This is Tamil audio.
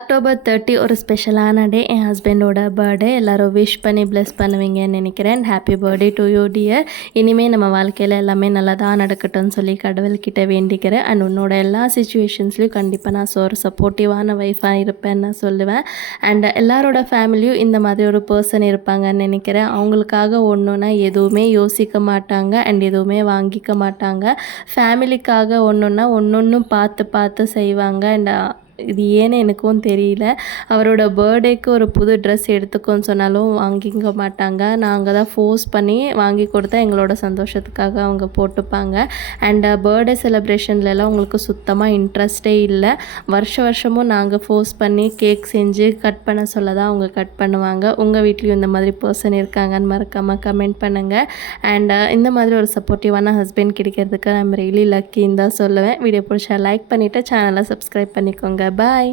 அக்டோபர் 30 ஒரு ஸ்பெஷலான டே. என் ஹஸ்பண்டோட பர்த்டே. எல்லாரும் விஷ் பண்ணி பிளஸ் பண்ணுவீங்கன்னு நினைக்கிறேன். Happy birthday to you dear. இனிமேல் நம்ம வாழ்க்கையில் எல்லாமே நல்லதாக நடக்கட்டும்னு சொல்லி கடவுள்கிட்ட வேண்டிக்கிறேன். அண்ட் உன்னோட எல்லா சுச்சுவேஷன்ஸ்லையும் கண்டிப்பாக நான் ஒரு சப்போர்ட்டிவான ஒய்ஃபாக இருப்பேன்னு நான் சொல்லுவேன். அண்ட் எல்லாரோட ஃபேமிலியும் இந்த மாதிரி ஒரு பர்சன் இருப்பாங்கன்னு நினைக்கிறேன். அவங்களுக்காக ஒன்றுனா எதுவுமே யோசிக்க மாட்டாங்க அண்ட் எதுவுமே வாங்கிக்க மாட்டாங்க. ஃபேமிலிக்காக ஒன்றுன்னா ஒன்றொன்றும் பார்த்து பார்த்து செய்வாங்க. அண்ட் இது ஏன்னு எனக்கும் தெரியல. அவரோட பர்த்டேக்கு ஒரு புது ட்ரெஸ் எடுத்துக்கோன்னு சொன்னாலும் வாங்கிக்க மாட்டாங்க. நாங்கள் தான் ஃபோர்ஸ் பண்ணி வாங்கி கொடுத்தா எங்களோட சந்தோஷத்துக்காக அவங்க போட்டுப்பாங்க. அண்ட் பர்த்டே செலிப்ரேஷன்லலாம் அவங்களுக்கு சுத்தமாக இன்ட்ரெஸ்டே இல்லை. வருஷமும் நாங்கள் ஃபோர்ஸ் பண்ணி கேக் செஞ்சு கட் பண்ண சொல்ல தான் அவங்க கட் பண்ணுவாங்க. உங்கள் வீட்லேயும் இந்த மாதிரி பர்சன் இருக்காங்கன்னு மறக்காமல் கமெண்ட் பண்ணுங்கள். அண்ட் இந்த மாதிரி ஒரு சப்போர்ட்டிவான ஹஸ்பண்ட் கிடைக்கிறதுக்கு ஐம் ரியலி லக்கின்னு தான் சொல்லுவேன். வீடியோ பிடிச்சா லைக் பண்ணிவிட்டு சேனலை சப்ஸ்கிரைப் பண்ணிக்கோங்க. பாய்.